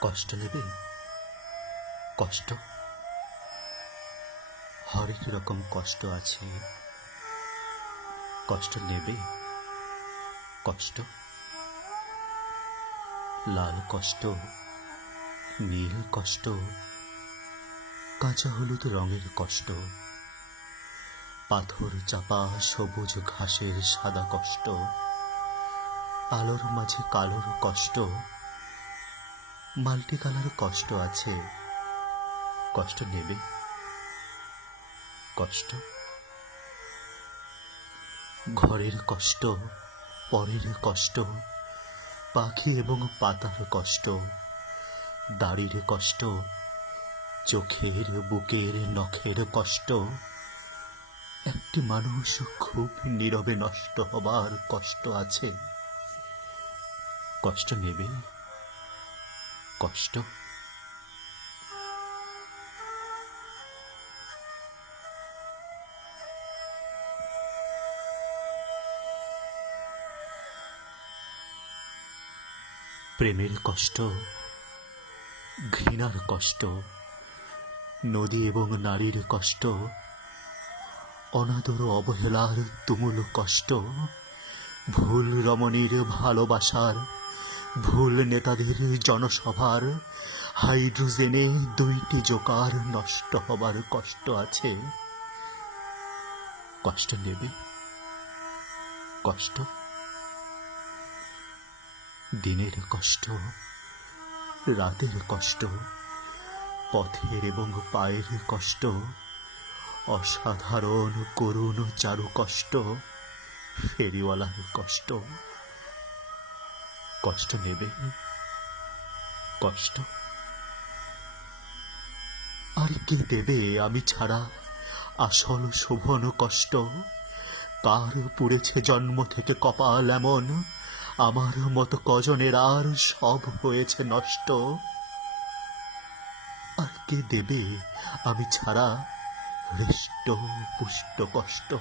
কষ্ট নেবে? কষ্ট? হরেক রকম কষ্ট আছে। কষ্ট নেবে? কষ্ট? লাল কষ্ট, নীল কষ্ট, কাঁচা হলুদ রঙের কষ্ট, পাথর চাপা সবুজ ঘাসের সাদা কষ্ট, আলোর মাঝে কালোর কষ্ট, মাল্টি কালার কষ্ট আছে। কষ্ট নেবে? কষ্ট? ঘরের কষ্ট, পরের কষ্ট, পাখি এবং পাতার কষ্ট, দাড়ির কষ্ট, চোখের বুকের নখের কষ্ট, একটি মানুষ খুব নীরবে নষ্ট হবার কষ্ট আছে। কষ্ট নেবে? কষ্ট? প্রেমের কষ্ট, ঘৃণার কষ্ট, নদী এবং নারীর কষ্ট, অনাদর অবহেলার তুমুল কষ্ট, ভুল রমণীর ভালোবাসার, ভুল নেতাদের জনসভার, হাইড্রোজেনে 2টি জোকার নষ্ট হবার কষ্ট আছে। কষ্ট নেবে? কষ্ট? দিনের কষ্ট, রাতের কষ্ট, পথের এবং পায়ের কষ্ট, অসাধারণ করুণ চারু কষ্ট, ফেরিওয়ালার কষ্ট। কষ্ট নেবে? কষ্ট? আর কে দেবে আমি ছাড়া আসল শোভন কষ্ট? কার পুড়েছে জন্ম থেকে কপাল এমন, আমার মতো কজনের আর সব হয়েছে নষ্ট? আর কে দেবে আমি ছাড়া হৃষ্ট পুষ্ট কষ্ট?